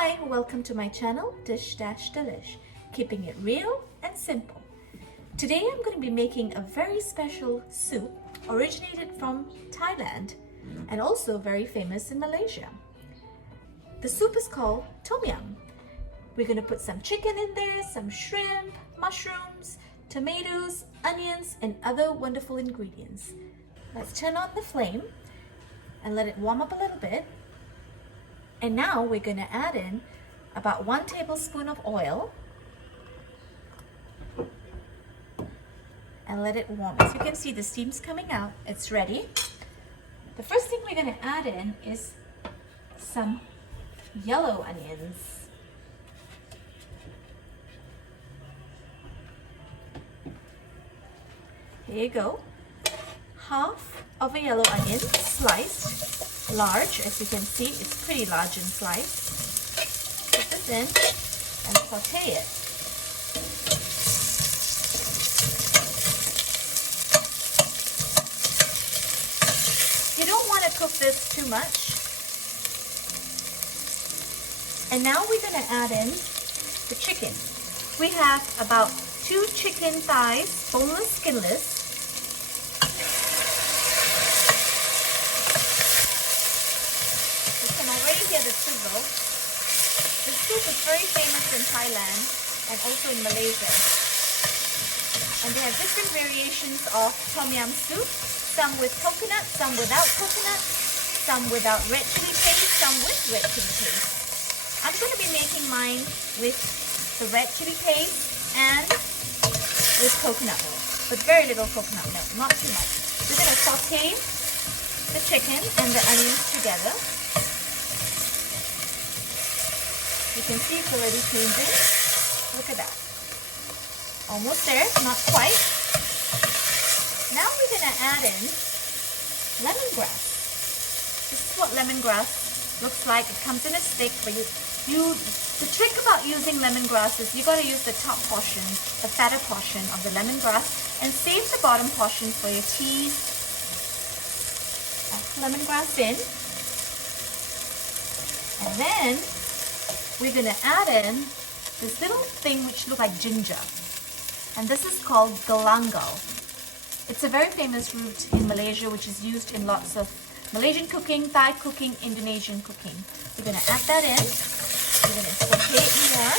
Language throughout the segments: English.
Hi, welcome to my channel, DishDashDelish, keeping it real and simple. Today I'm going to be making a very special soup originated from Thailand and also very famous in Malaysia. The soup is called Tom Yum. We're going to put some chicken in there, some shrimp, mushrooms, tomatoes, onions, and other wonderful ingredients. Let's turn on the flame and let it warm up a little bit. And now we're going to add in about 1 tablespoon of oil and let it warm. As you can see, the steam's coming out. It's ready. The first thing we're going to add in is some yellow onions. Here you go. Half of a yellow onion sliced. Large, as you can see, it's pretty large in slice. Put this in and saute it. You don't want to cook this too much. And now we're going to add in the chicken. We have about 2 chicken thighs, boneless, skinless. Hear the sizzle. The soup is very famous in Thailand and also in Malaysia. And they have different variations of Tom Yum soup, some with coconut, some without coconut, some without red chili paste, some with red chili paste. I'm going to be making mine with the red chili paste and with coconut milk, but very little coconut milk, not too much. We're going to saute the chicken and the onions together. You can see it's already changing. Look at that. Almost there, not quite. Now we're going to add in lemongrass. This is what lemongrass looks like. It comes in a stick, but the trick about using lemongrass is you got to use the top portion, the fatter portion of the lemongrass, and save the bottom portion for your teas. That's lemongrass in. And then we're going to add in this little thing which looks like ginger. And this is called galangal. It's a very famous root in Malaysia which is used in lots of Malaysian cooking, Thai cooking, Indonesian cooking. We're going to add that in. We're going to saute it more.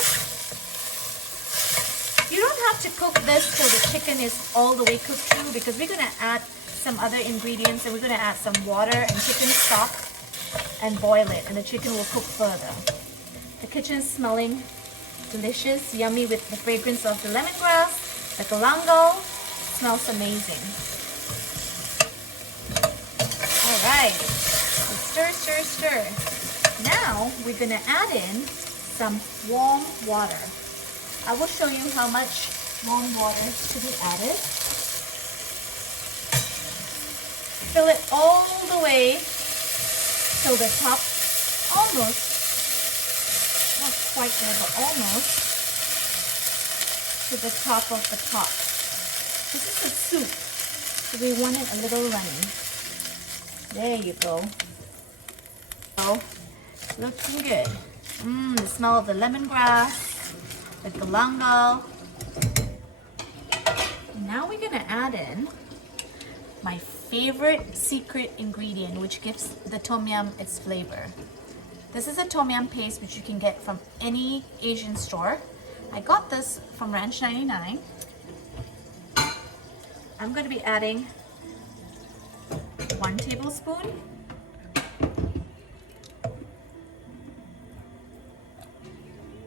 You don't have to cook this till the chicken is all the way cooked through, because we're going to add some other ingredients, and we're going to add some water and chicken stock and boil it, and the chicken will cook further. The kitchen is smelling delicious, yummy with the fragrance of the lemongrass, the galangal. Smells amazing. Alright, stir, stir, stir. Now we're going to add in some warm water. I will show you how much warm water to be added. Fill it all the way till the top, almost. Not quite there, but almost to the top of the pot. This is a soup, so we want it a little runny. There you go. Oh, looking good. The smell of the lemongrass, the galangal. Now we're going to add in my favorite secret ingredient, which gives the Tom Yum its flavor. This is a Tom Yum paste which you can get from any Asian store. I got this from Ranch 99. I'm going to be adding 1 tablespoon.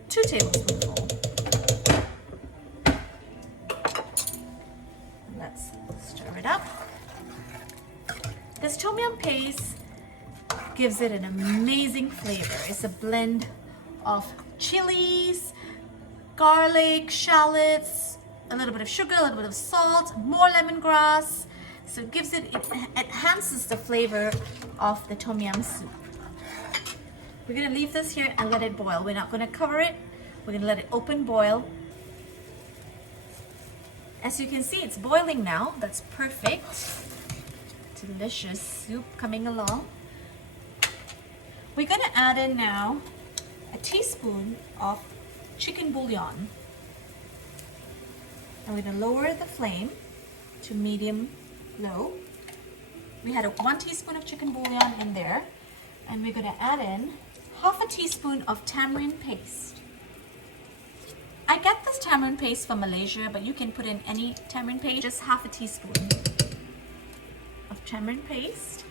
Two tablespoonfuls. Let's stir it up. This Tom Yum paste gives it an amazing flavor. It's a blend of chilies, garlic, shallots, a little bit of sugar, a little bit of salt, more lemongrass. So it gives it enhances the flavor of the Tom Yum soup. We're going to leave this here and let it boil. We're not going to cover it. We're going to let it open boil. As you can see, it's boiling now. That's perfect. Delicious soup coming along. We're going to add in now a teaspoon of chicken bouillon. And we're going to lower the flame to medium low. We had 1 teaspoon of chicken bouillon in there, and we're going to add in half a teaspoon of tamarind paste. I get this tamarind paste from Malaysia, but you can put in any tamarind paste, just half a teaspoon of tamarind paste.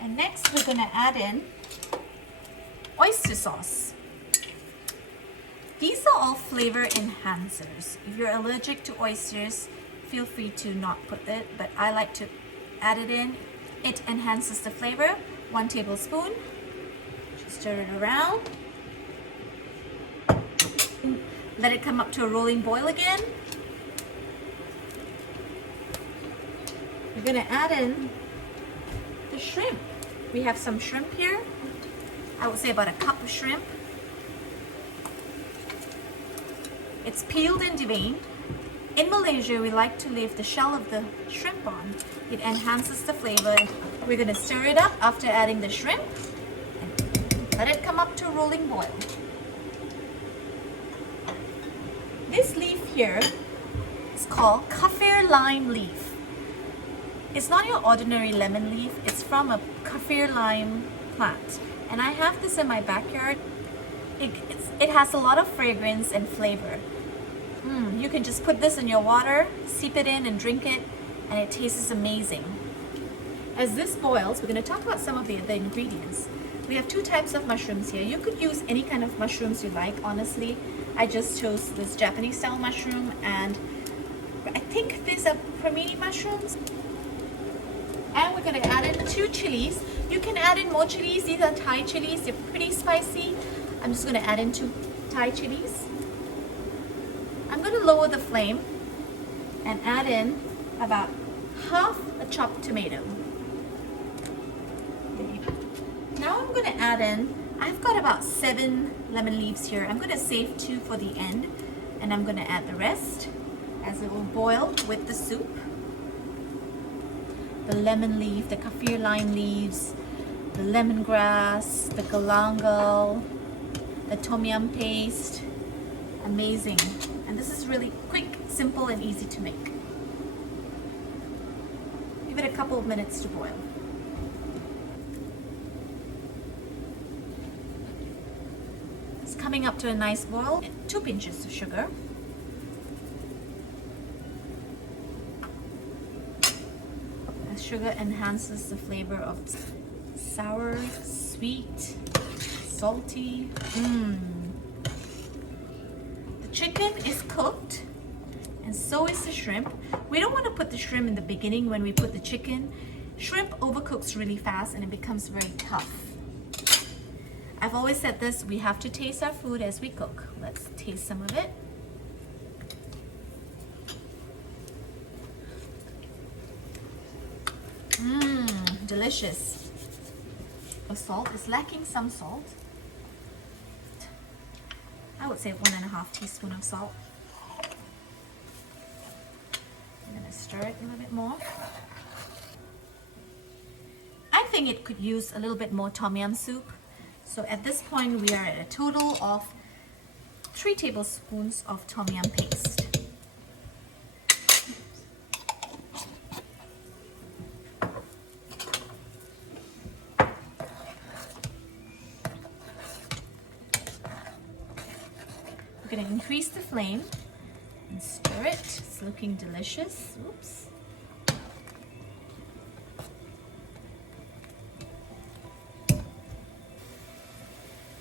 And next we're going to add in oyster sauce. These are all flavor enhancers. If you're allergic to oysters, feel free to not put it, but I like to add it in. It enhances the flavor. 1 tablespoon. Just stir it around. Let it come up to a rolling boil again. We're going to add in the shrimp. We have some shrimp here. I would say about a cup of shrimp. It's peeled and deveined. In Malaysia, we like to leave the shell of the shrimp on. It enhances the flavor. We're going to stir it up after adding the shrimp and let it come up to a rolling boil. This leaf here is called kaffir lime leaf. It's not your ordinary lemon leaf. It's from a kaffir lime plant. And I have this in my backyard. It has a lot of fragrance and flavor. You can just put this in your water, steep it in and drink it, and it tastes amazing. As this boils, we're going to talk about some of the other ingredients. We have 2 types of mushrooms here. You could use any kind of mushrooms you like, honestly. I just chose this Japanese style mushroom, and I think these are cremini mushrooms. And we're going to add in 2 chilies. You can add in more chilies. These are Thai chilies. They're pretty spicy. I'm just going to add in 2 Thai chilies. I'm going to lower the flame and add in about half a chopped tomato. Now I'm going to add in, I've got about 7 lemon leaves here. I'm going to save 2 for the end, and I'm going to add the rest as it will boil with the soup. The lemon leaf, the kaffir lime leaves, the lemongrass, the galangal, the tom yum paste. Amazing. And this is really quick, simple, and easy to make. Give it a couple of minutes to boil. It's coming up to a nice boil. 2 pinches of sugar. The sugar enhances the flavor of sour, sweet, salty. Chicken is cooked, and so is the shrimp. We don't want to put the shrimp in the beginning when we put the chicken. Shrimp overcooks really fast and it becomes very tough. I've always said this, we have to taste our food as we cook. Let's taste some of it. Delicious. The salt is lacking some salt. I would say 1.5 teaspoons of salt. I'm going to stir it a little bit more. I think it could use a little bit more tom yum soup. So at this point we are at a total of 3 tablespoons of tom yum paste. We're going to increase the flame and stir it. It's looking delicious. Oops.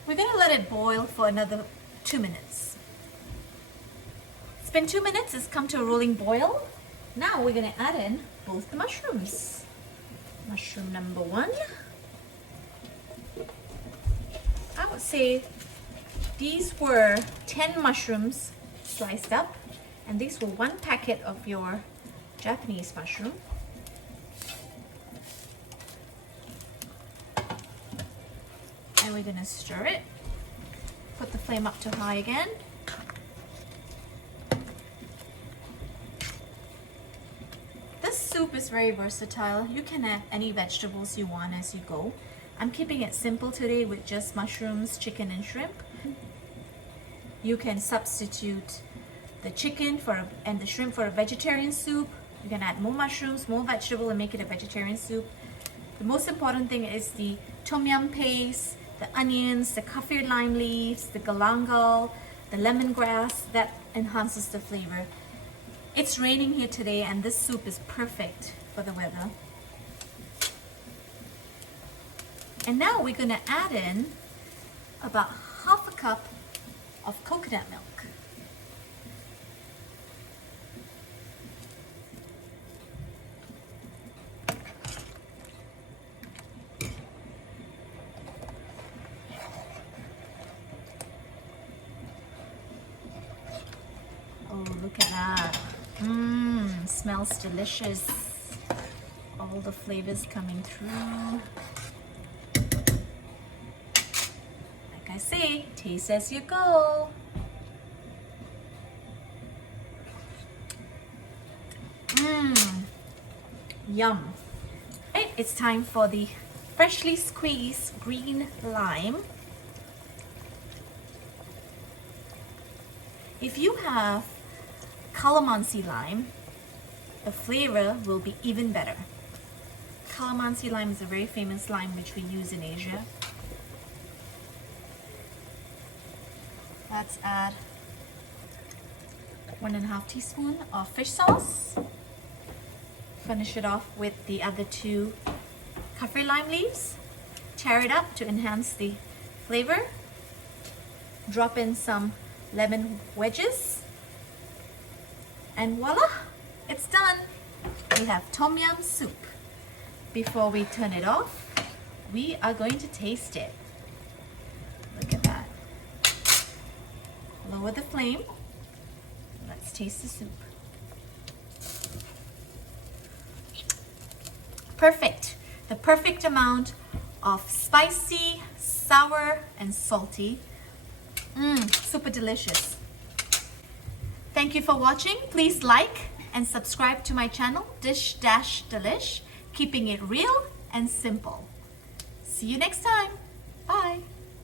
We're going to let it boil for another 2 minutes. It's been 2 minutes. It's come to a rolling boil. Now we're going to add in both the mushrooms. Mushroom number 1. I would say these were 10 mushrooms sliced up, and these were 1 packet of your Japanese mushroom. And we're going to stir it. Put the flame up to high again. This soup is very versatile. You can add any vegetables you want as you go. I'm keeping it simple today with just mushrooms, chicken, and shrimp. You can substitute the chicken and the shrimp for a vegetarian soup. You can add more mushrooms, more vegetable, and make it a vegetarian soup. The most important thing is the tom yum paste, the onions, the kaffir lime leaves, the galangal, the lemongrass. That enhances the flavor. It's raining here today, and this soup is perfect for the weather. And now we're going to add in about half a cup of coconut milk. Oh, look at that. Smells delicious. All the flavors coming through. Like I say, taste as you go. Yum. Right, it's time for the freshly squeezed green lime. If you have calamansi lime, the flavor will be even better. Calamansi lime is a very famous lime which we use in Asia. Let's add 1.5 teaspoons of fish sauce. Finish it off with the other 2 kaffir lime leaves. Tear it up to enhance the flavor. Drop in some lemon wedges. And voila, it's done. We have tom yum soup. Before we turn it off, we are going to taste it. Look at that. Lower the flame. Let's taste the soup. Perfect. The perfect amount of spicy, sour, and salty. Super delicious. Thank you for watching. Please like and subscribe to my channel, DishDashDelish, keeping it real and simple. See you next time. Bye.